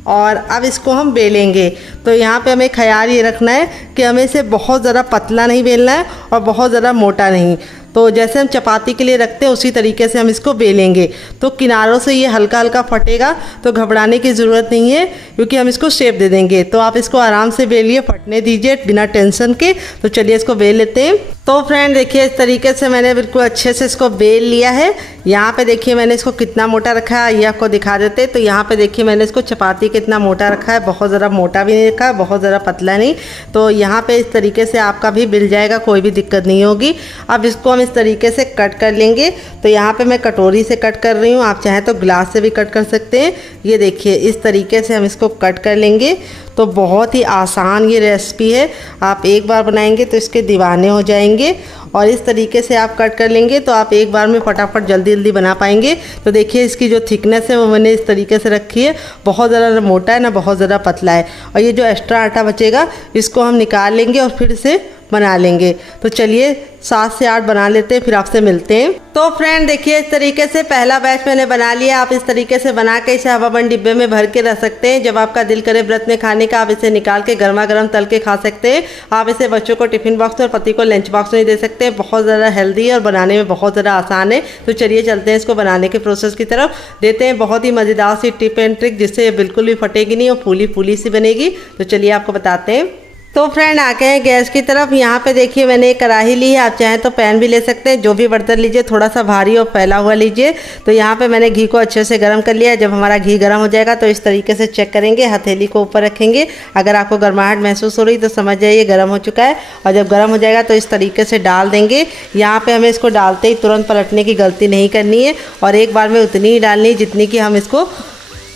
और अब इसको हम बेलेंगे। तो यहाँ पे हमें ख्याल ये रखना है कि हमें इसे बहुत ज़्यादा पतला नहीं बेलना है और बहुत ज़्यादा मोटा नहीं। तो जैसे हम चपाती के लिए रखते हैं उसी तरीके से हम इसको बेलेंगे। तो किनारों से ये हल्का हल्का फटेगा, तो घबराने की ज़रूरत नहीं है, क्योंकि हम इसको शेप दे देंगे। तो आप इसको आराम से बेलिए, फटने दीजिए बिना टेंशन के। तो चलिए इसको बेल लेते हैं। तो फ्रेंड देखिए इस तरीके से मैंने बिल्कुल अच्छे से इसको बेल लिया है। यहाँ पे देखिए मैंने इसको कितना मोटा रखा है ये आपको दिखा देते हैं। तो यहाँ पे देखिए मैंने इसको चपाती कितना मोटा रखा है, बहुत ज़्यादा मोटा भी नहीं रखा है, बहुत ज़्यादा पतला नहीं। तो यहाँ पे इस तरीके से आपका भी बिल जाएगा, कोई भी दिक्कत नहीं होगी। अब इसको हम इस तरीके से कट कर लेंगे। तो यहाँ पे मैं कटोरी से कट कर रही हूँ, आप चाहें तो ग्लास से भी कट कर सकते हैं। ये देखिए इस तरीके से हम इसको कट कर लेंगे। तो बहुत ही आसान ये रेसिपी है, आप एक बार बनाएंगे तो इसके दीवाने हो जाएंगे। और इस तरीके से आप कट कर लेंगे तो आप एक बार में फटाफट जल्दी जल्दी बना पाएंगे। तो देखिए इसकी जो थिकनेस है वो मैंने इस तरीके से रखी है, बहुत ज़्यादा मोटा है ना बहुत ज़्यादा पतला है। और ये जो एक्स्ट्रा आटा बचेगा इसको हम निकाल लेंगे और फिर से बना लेंगे। तो चलिए 7 से 8 बना लेते हैं, फिर आपसे मिलते हैं। तो फ्रेंड देखिए इस तरीके से पहला बैच मैंने बना लिया। आप इस तरीके से बना के इसे हवाबंद डिब्बे में भर के रख सकते हैं। जब आपका दिल करे व्रत में खाने का, आप इसे निकाल के गर्मा गर्म तल के खा सकते हैं। आप इसे बच्चों को टिफिन बॉक्स और पति को लंच बॉक्स में दे सकते हैं। बहुत ज़्यादा हेल्दी है और बनाने में बहुत ज़्यादा आसान है। तो चलिए चलते हैं इसको बनाने के प्रोसेस की तरफ। देते हैं बहुत ही मज़ेदार सी टिप एंड ट्रिक, जिससे ये बिल्कुल भी फटेगी नहीं और फूली फूली सी बनेगी। तो चलिए आपको बताते हैं। तो फ्रेंड आ गए हैं गैस की तरफ। यहाँ पे देखिए मैंने एक कढ़ाई ली है, आप चाहें तो पैन भी ले सकते हैं, जो भी बर्तन लीजिए थोड़ा सा भारी और फैला हुआ लीजिए। तो यहाँ पे मैंने घी को अच्छे से गर्म कर लिया है। जब हमारा घी गर्म हो जाएगा तो इस तरीके से चेक करेंगे, हथेली को ऊपर रखेंगे। अगर आपको गर्माहट महसूस हो रही तो समझ जाइए गर्म हो चुका है। और जब गर्म हो जाएगा तो इस तरीके से डाल देंगे। यहाँ पर हमें इसको डालते ही तुरंत पलटने की गलती नहीं करनी है, और एक बार में उतनी ही डालनी है जितनी कि हम इसको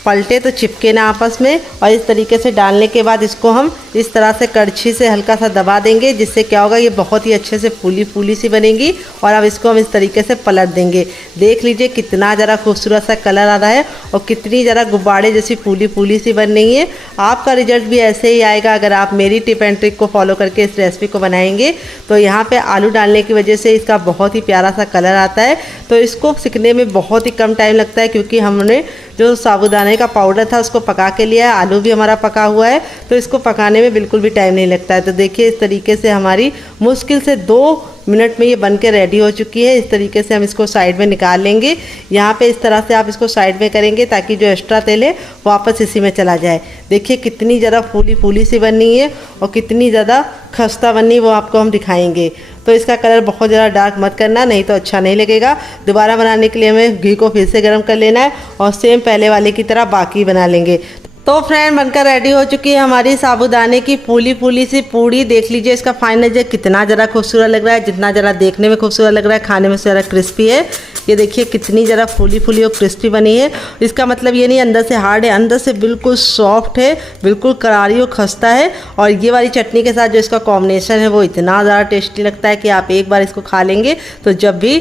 पलटे तो चिपके ना आपस में। और इस तरीके से डालने के बाद इसको हम इस तरह से कड़छी से हल्का सा दबा देंगे, जिससे क्या होगा ये बहुत ही अच्छे से फूली फूली सी बनेगी। और अब इसको हम इस तरीके से पलट देंगे। देख लीजिए कितना ज़रा खूबसूरत सा कलर आ रहा है और कितनी ज़रा गुब्बारे जैसी फूली फूली सी बन रही है। आपका रिजल्ट भी ऐसे ही आएगा अगर आप मेरी टिप एंड ट्रिक को फॉलो करके इस रेसिपी को बनाएंगे। तो यहाँ पर आलू डालने की वजह से इसका बहुत ही प्यारा सा कलर आता है। तो इसको सिकने में बहुत ही कम टाइम लगता है, क्योंकि हमने जो साबूदाने का पाउडर था उसको पका के लिया है, आलू भी हमारा पका हुआ है, तो इसको पकाने में बिल्कुल भी टाइम नहीं लगता है। तो देखिए इस तरीके से हमारी मुश्किल से 2 मिनट में ये बन के रेडी हो चुकी है। इस तरीके से हम इसको साइड में निकाल लेंगे। यहाँ पे इस तरह से आप इसको साइड में करेंगे ताकि जो एक्स्ट्रा तेल है वापस इसी में चला जाए। देखिए कितनी ज़्यादा फूली फूली सी बननी है और कितनी ज़्यादा खस्ता बननी वो आपको हम दिखाएंगे। तो इसका कलर बहुत ज़्यादा डार्क मत करना, नहीं तो अच्छा नहीं लगेगा। दोबारा बनाने के लिए हमें घी को फिर से गर्म कर लेना है और सेम पहले वाले की तरह बाकी बना लेंगे। तो फ्रेंड बनकर रेडी हो चुकी है हमारी साबूदाने की फूली फूली सी पूड़ी। देख लीजिए इसका फाइनल जो कितना ज़रा खूबसूरत लग रहा है, जितना ज़रा देखने में खूबसूरत लग रहा है खाने में ज़रा क्रिस्पी है। ये देखिए कितनी ज़रा फूली फूली और क्रिस्पी बनी है। इसका मतलब ये नहीं अंदर से हार्ड है, अंदर से बिल्कुल सॉफ्ट है, बिल्कुल करारी और खस्ता है। और ये वाली चटनी के साथ जो इसका कॉम्बिनेशन है वो इतना ज़्यादा टेस्टी लगता है कि आप एक बार इसको खा लेंगे तो जब भी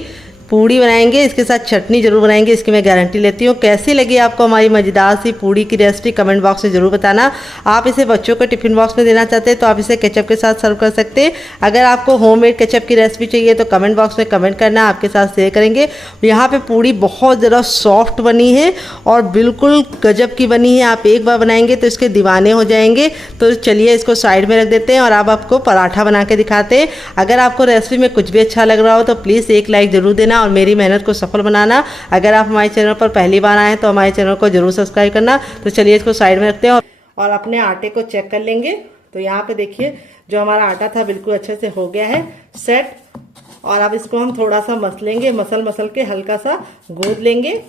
पूड़ी बनाएंगे इसके साथ चटनी जरूर बनाएंगे, इसकी मैं गारंटी लेती हूँ। कैसी लगी आपको हमारी मज़ेदार सी पूड़ी की रेसिपी कमेंट बॉक्स में ज़रूर बताना। आप इसे बच्चों को टिफिन बॉक्स में देना चाहते हैं तो आप इसे केचप के साथ सर्व कर सकते हैं। अगर आपको होममेड केचप की रेसिपी चाहिए तो कमेंट बॉक्स में कमेंट करना, आपके साथ शेयर करेंगे। यहाँ पर पूड़ी बहुत ज़्यादा सॉफ्ट बनी है और बिल्कुल गजब की बनी है। आप एक बार बनाएंगे तो इसके दीवाने हो जाएंगे। तो चलिए इसको साइड में रख देते हैं और अब आपको पराठा बना के दिखाते हैं। अगर आपको रेसिपी में कुछ भी अच्छा लग रहा हो तो प्लीज़ एक लाइक ज़रूर देना और मेरी मेहनत को सफल बनाना। अगर आप हमारे चैनल पर पहली बार आए हैं तो हमारे चैनल को जरूर सब्सक्राइब करना। तो चलिए इसको साइड में रखते हैं और अपने आटे को चेक कर लेंगे। तो यहाँ पे देखिए जो हमारा आटा था बिल्कुल अच्छे से हो गया है सेट। और अब इसको हम थोड़ा सा मसलेंगे, मसल के हल्का सा गूंद लेंगे,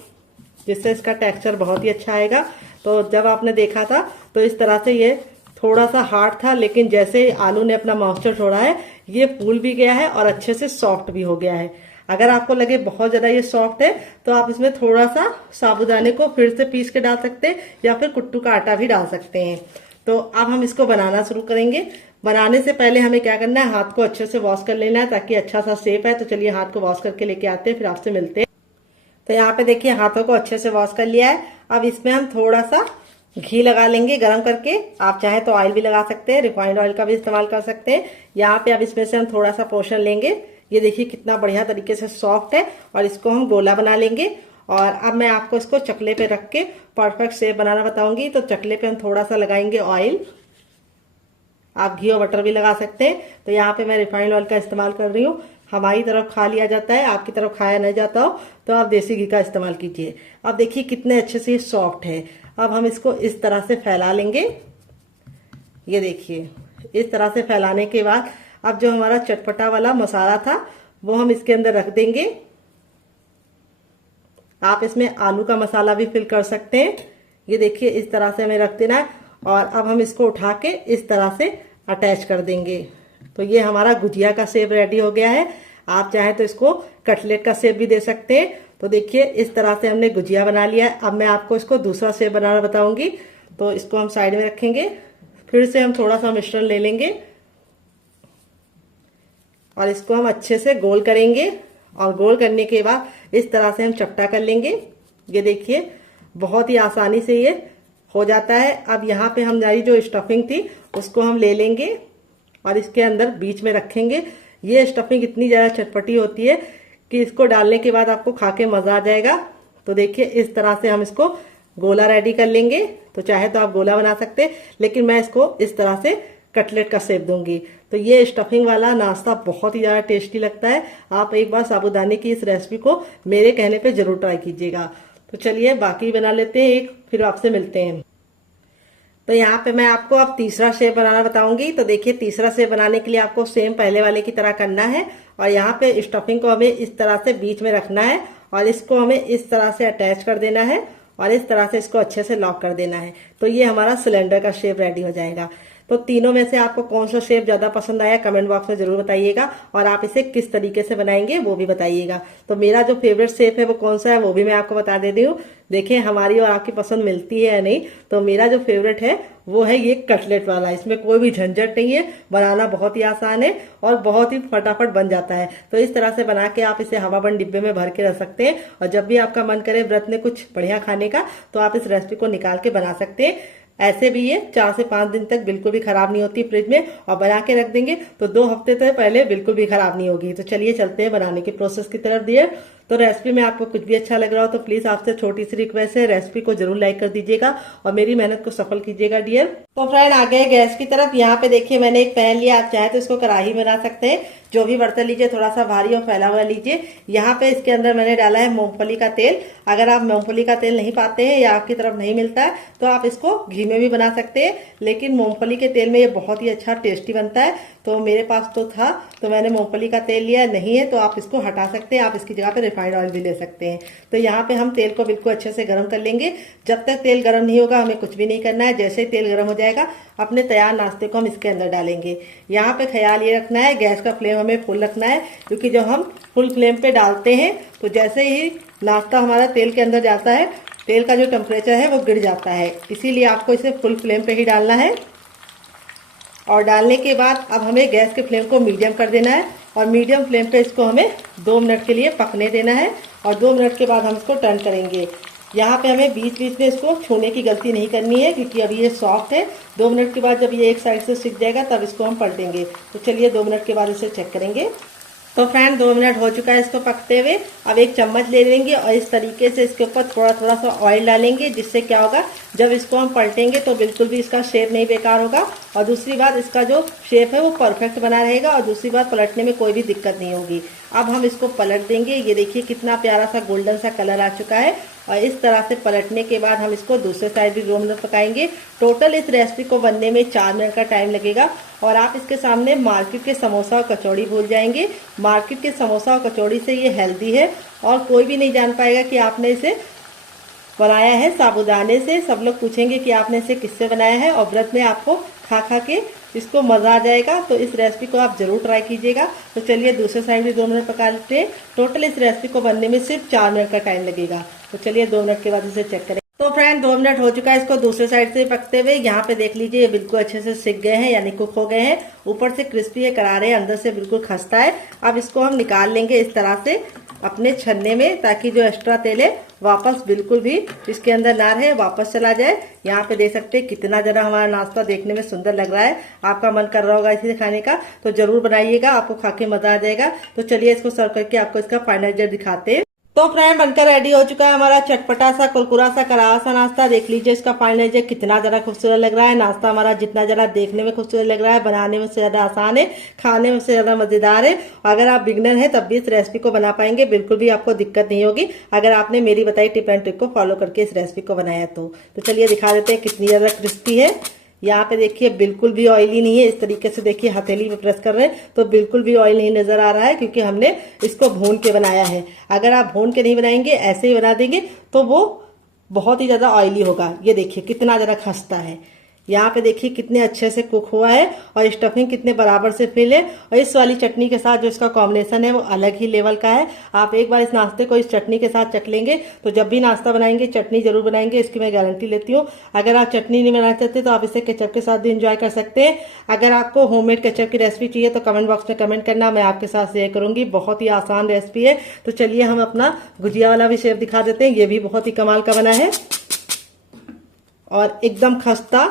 जिससे इसका टेक्सचर बहुत ही अच्छा आएगा। तो जब आपने देखा था तो इस तरह से ये थोड़ा सा हार्ड था, लेकिन जैसे आलू ने अपना मॉइस्चर छोड़ा है ये फूल भी गया है और अच्छे से सॉफ्ट भी हो गया है। अगर आपको लगे बहुत ज़्यादा ये सॉफ्ट है तो आप इसमें थोड़ा सा साबूदाने को फिर से पीस के डाल सकते हैं या फिर कुट्टू का आटा भी डाल सकते हैं। तो अब हम इसको बनाना शुरू करेंगे। बनाने से पहले हमें क्या करना है, हाथ को अच्छे से वॉश कर लेना है ताकि अच्छा सा शेप है। तो चलिए हाथ को वॉश करके लेके आते हैं, फिर आपसे मिलते हैं। तो यहाँ पे देखिए हाथों को अच्छे से वॉश कर लिया है। अब इसमें हम थोड़ा सा घी लगा लेंगे गरम करके। आप चाहे तो ऑयल भी लगा सकते हैं, रिफाइंड ऑयल का भी इस्तेमाल कर सकते हैं। यहाँ पे अब इसमें से हम थोड़ा सा पोर्शन लेंगे। ये देखिए कितना बढ़िया तरीके से सॉफ्ट है और इसको हम गोला बना लेंगे। और अब मैं आपको इसको चकले पे रख के परफेक्ट शेप बनाना बताऊंगी। तो चकले पे हम थोड़ा सा लगाएंगे ऑयल, आप घी और बटर भी लगा सकते हैं। तो यहाँ पे मैं रिफाइंड ऑयल का इस्तेमाल कर रही हूँ। हमारी तरफ खा लिया जाता है, आपकी तरफ खाया नहीं जाता हो तो आप देसी घी का इस्तेमाल कीजिए। अब देखिए कितने अच्छे से ये सॉफ्ट है। अब हम इसको इस तरह से फैला लेंगे। ये देखिए इस तरह से फैलाने के बाद अब जो हमारा चटपटा वाला मसाला था वो हम इसके अंदर रख देंगे। आप इसमें आलू का मसाला भी फिल कर सकते हैं। ये देखिए इस तरह से हमें रख देना है और अब हम इसको उठा के इस तरह से अटैच कर देंगे। तो ये हमारा गुजिया का शेप रेडी हो गया है। आप चाहें तो इसको कटलेट का शेप भी दे सकते हैं। तो देखिए इस तरह से हमने गुजिया बना लिया है। अब मैं आपको इसको दूसरा शेप बनाना बताऊंगी। तो इसको हम साइड में रखेंगे, फिर से हम थोड़ा सा मिश्रण ले लेंगे और इसको हम अच्छे से गोल करेंगे। और गोल करने के बाद इस तरह से हम चपटा कर लेंगे। ये देखिए बहुत ही आसानी से ये हो जाता है। अब यहाँ पे हमारी जो स्टफिंग थी उसको हम ले लेंगे और इसके अंदर बीच में रखेंगे। ये स्टफिंग इतनी ज़्यादा चटपटी होती है कि इसको डालने के बाद आपको खा के मज़ा आ जाएगा। तो देखिए इस तरह से हम इसको गोला रेडी कर लेंगे। तो चाहे तो आप गोला बना सकते हैं, लेकिन मैं इसको इस तरह से कटलेट का शेप दूंगी। तो ये स्टफिंग वाला नाश्ता बहुत ही ज़्यादा टेस्टी लगता है। आप एक बार साबूदाने की इस रेसिपी को मेरे कहने पे जरूर ट्राई कीजिएगा। तो चलिए बाकी बना लेते हैं एक, फिर आपसे मिलते हैं। तो यहाँ पे मैं आपको अब तीसरा शेप बनाना बताऊंगी। तो देखिए, तीसरा शेप बनाने के लिए आपको सेम पहले वाले की तरह करना है और यहाँ पे स्टफिंग को हमें इस तरह से बीच में रखना है और इसको हमें इस तरह से अटैच कर देना है और इस तरह से इसको अच्छे से लॉक कर देना है। तो ये हमारा सिलेंडर का शेप रेडी हो जाएगा। तो तीनों में से आपको कौन सा शेप ज्यादा पसंद आया कमेंट बॉक्स में जरूर बताइएगा और आप इसे किस तरीके से बनाएंगे वो भी बताइएगा। तो मेरा जो फेवरेट शेप है वो कौन सा है वो भी मैं आपको बता दे रही हूँ। देखिए हमारी और आपकी पसंद मिलती है या नहीं। तो मेरा जो फेवरेट है वो है ये कटलेट वाला। इसमें कोई भी झंझट नहीं है, बनाना बहुत ही आसान है और बहुत ही फटाफट बन जाता है। तो इस तरह से बना के आप इसे हवाबंद डिब्बे में भर के रख सकते हैं और जब भी आपका मन करे व्रत में कुछ बढ़िया खाने का तो आप इस रेसिपी को निकाल के बना सकते हैं। ऐसे भी ये 4 से 5 दिन तक बिल्कुल भी खराब नहीं होती फ्रिज में और बना के रख देंगे तो 2 हफ्ते तक पहले बिल्कुल भी खराब नहीं होगी। तो चलिए चलते हैं बनाने के प्रोसेस की तरफ। डियर, तो रेसिपी में आपको कुछ भी अच्छा लग रहा हो तो प्लीज आपसे छोटी सी रिक्वेस्ट है, रेसिपी को जरूर लाइक कर दीजिएगा और मेरी मेहनत को सफल कीजिएगा डियर। तो फ्रेंड आ गए गैस की तरफ। यहाँ पे देखिए मैंने एक पैन लिया, आप चाहे तो इसको कढ़ाई बना सकते हैं। जो भी बर्तन लीजिए थोड़ा सा भारी और फैला हुआ लीजिए। यहाँ पे इसके अंदर मैंने डाला है मूंगफली का तेल। अगर आप मूंगफली का तेल नहीं पाते हैं या आपकी तरफ नहीं मिलता है तो आप इसको घी में भी बना सकते हैं, लेकिन मूंगफली के तेल में ये बहुत ही अच्छा टेस्टी बनता है। तो मेरे पास तो था तो मैंने मूंगफली का तेल लिया, नहीं है तो आप इसको हटा सकते हैं। आप इसकी जगह पे रिफाइंड ऑयल भी ले सकते हैं। तो यहाँ पे हम तेल को बिल्कुल अच्छे से गर्म कर लेंगे। जब तक तेल गर्म नहीं होगा हमें कुछ भी नहीं करना है। जैसे ही तेल गर्म हो जाएगा अपने तैयार नाश्ते को हम इसके अंदर डालेंगे। यहाँ पे ख्याल ये रखना है गैस का फ्लेम हमें फुल रखना है, क्योंकि जब हम फुल फ्लेम पे डालते हैं तो जैसे ही नाश्ता हमारा तेल के अंदर जाता है तेल का जो टेम्परेचर है वो गिर जाता है। इसीलिए आपको इसे फुल फ्लेम पे ही डालना है। और डालने के बाद अब हमें गैस के फ्लेम को मीडियम कर देना है और मीडियम फ्लेम पे इसको हमें 2 मिनट के लिए पकने देना है और 2 मिनट के बाद हम इसको टर्न करेंगे। यहाँ पे हमें बीच बीच में इसको छूने की गलती नहीं करनी है, क्योंकि अभी ये सॉफ्ट है। 2 मिनट के बाद जब ये एक साइड से सिक जाएगा तब इसको हम पलटेंगे। तो चलिए 2 मिनट के बाद इसे चेक करेंगे। तो फ्रेंड 2 मिनट हो चुका है इसको पकते हुए। अब एक चम्मच ले लेंगे और इस तरीके से इसके ऊपर थोड़ा थोड़ा सा ऑयल डालेंगे, जिससे क्या होगा जब इसको हम पलटेंगे तो बिल्कुल भी इसका शेप नहीं बेकार होगा और दूसरी बात इसका जो शेप है वो परफेक्ट बना रहेगा और दूसरी बात पलटने में कोई भी दिक्कत नहीं होगी। अब हम इसको पलट देंगे। ये देखिए कितना प्यारा सा गोल्डन सा कलर आ चुका है और इस तरह से पलटने के बाद हम इसको दूसरे साइड भी 2 मिनट पकाएंगे। टोटल इस रेसिपी को बनने में 4 मिनट का टाइम लगेगा और आप इसके सामने मार्केट के समोसा और कचौड़ी भूल जाएंगे। मार्केट के समोसा और कचौड़ी से ये हेल्दी है और कोई भी नहीं जान पाएगा कि आपने इसे बनाया है साबूदाने से। सब लोग पूछेंगे कि आपने इसे किससे बनाया है और व्रत में आपको खा खा के इसको मजा आ जाएगा। तो इस रेसिपी को आप जरूर ट्राई कीजिएगा। तो चलिए दूसरे साइड भी 2 मिनट पका लेते हैं। टोटल इस रेसिपी को बनने में सिर्फ 4 मिनट का टाइम लगेगा। तो चलिए 2 मिनट के बाद इसे चेक करें। तो फ्रेंड 2 मिनट हो चुका है इसको दूसरे साइड से पकते हुए। यहाँ पे देख लीजिए ये बिल्कुल अच्छे से सिक गए हैं, यानी कुक हो गए हैं। ऊपर से क्रिस्पी है, करारे, अंदर से बिल्कुल खस्ता है। अब इसको हम निकाल लेंगे इस तरह से अपने छन्ने में, ताकि जो एक्स्ट्रा तेल है वापस बिल्कुल भी इसके अंदर ना रहे, वापस चला जाए। यहाँ पे देख सकते हैं कितना जरा हमारा नाश्ता देखने में सुंदर लग रहा है। आपका मन कर रहा होगा इसे खाने का तो जरूर बनाइएगा, आपको खा के मजा आ जाएगा। तो चलिए इसको सर्व करके आपको इसका फाइनल रिजल्ट दिखाते हैं। तो फ्रेंड बनकर रेडी हो चुका है हमारा चटपटा सा कुरकुरा सा करारा सा नाश्ता। देख लीजिए इसका फाइनल रिजल्ट कितना जरा खूबसूरत लग रहा है। नाश्ता हमारा जितना जरा देखने में खूबसूरत लग रहा है, बनाने में से ज्यादा आसान है, खाने में से ज्यादा मजेदार है। अगर आप बिगनर हैं तब भी इस रेसिपी को बना पाएंगे, बिल्कुल भी आपको दिक्कत नहीं होगी अगर आपने मेरी बताई टिप एंड ट्रिक को फॉलो करके इस रेसिपी को बनाया तो चलिए दिखा देते हैं कितनी ज्यादा क्रिस्पी है। यहाँ पे देखिए बिल्कुल भी ऑयली नहीं है। इस तरीके से देखिए हथेली पे प्रेस कर रहे हैं तो बिल्कुल भी ऑयल नहीं नजर आ रहा है, क्योंकि हमने इसको भून के बनाया है। अगर आप भून के नहीं बनाएंगे, ऐसे ही बना देंगे तो वो बहुत ही ज्यादा ऑयली होगा। ये देखिए कितना जरा खस्ता है। यहाँ पे देखिए कितने अच्छे से कुक हुआ है और स्टफिंग कितने बराबर से फिल है। और इस वाली चटनी के साथ जो इसका कॉम्बिनेशन है वो अलग ही लेवल का है। आप एक बार इस नाश्ते को इस चटनी के साथ चख लेंगे तो जब भी नाश्ता बनाएंगे चटनी जरूर बनाएंगे, इसकी मैं गारंटी लेती हूँ। अगर आप चटनी नहीं बनाना चाहते तो आप इसे केचप के साथ भी इंजॉय कर सकते हैं। अगर आपको होममेड केचप की रेसिपी चाहिए तो कमेंट बॉक्स में कमेंट करना, मैं आपके साथ शेयर करूंगी। बहुत ही आसान रेसिपी है। तो चलिए हम अपना गुजिया वाला भी शेप दिखा देते हैं। ये भी बहुत ही कमाल का बना है और एकदम खस्ता।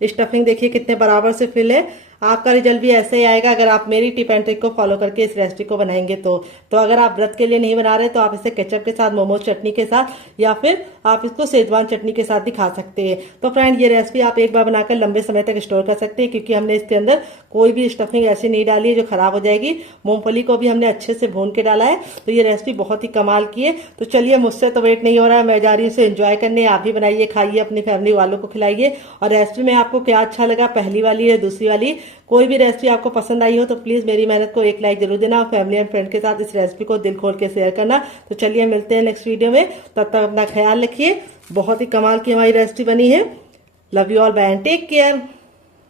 स्टफिंग देखिए कितने बराबर से फिल है। आपका रिजल्ट भी ऐसे ही आएगा अगर आप मेरी टिप एंड ट्रिक को फॉलो करके इस रेसिपी को बनाएंगे तो अगर आप व्रत के लिए नहीं बना रहे तो आप इसे केचप के साथ, मोमोज चटनी के साथ, या फिर आप इसको शेजवान चटनी के साथ भी खा सकते हैं। तो फ्रेंड, ये रेसिपी आप एक बार बनाकर लंबे समय तक स्टोर कर सकते हैं, क्योंकि हमने इसके अंदर कोई भी स्टफिंग ऐसी नहीं डाली है जो खराब हो जाएगी। मूंगफली को भी हमने अच्छे से भून के डाला है, तो ये रेसिपी बहुत ही कमाल की है। तो चलिए, मुझसे तो वेट नहीं हो रहा है, मैं जा रही हूँ इसे एंजॉय करने। आप भी बनाइए, खाइए, अपनी फैमिली वालों को खिलाइए। और रेसिपी में आपको क्या अच्छा लगा, पहली वाली या दूसरी वाली, कोई भी रेसिपी आपको पसंद आई हो तो प्लीज मेरी मेहनत को एक लाइक जरूर देना और फैमिली एंड फ्रेंड के साथ इस रेसिपी को दिल खोल के शेयर करना। तो चलिए, मिलते हैं नेक्स्ट वीडियो में, तब तक अपना ख्याल रखिए। बहुत ही कमाल की हमारी रेसिपी बनी है। Love you all, bye and take care.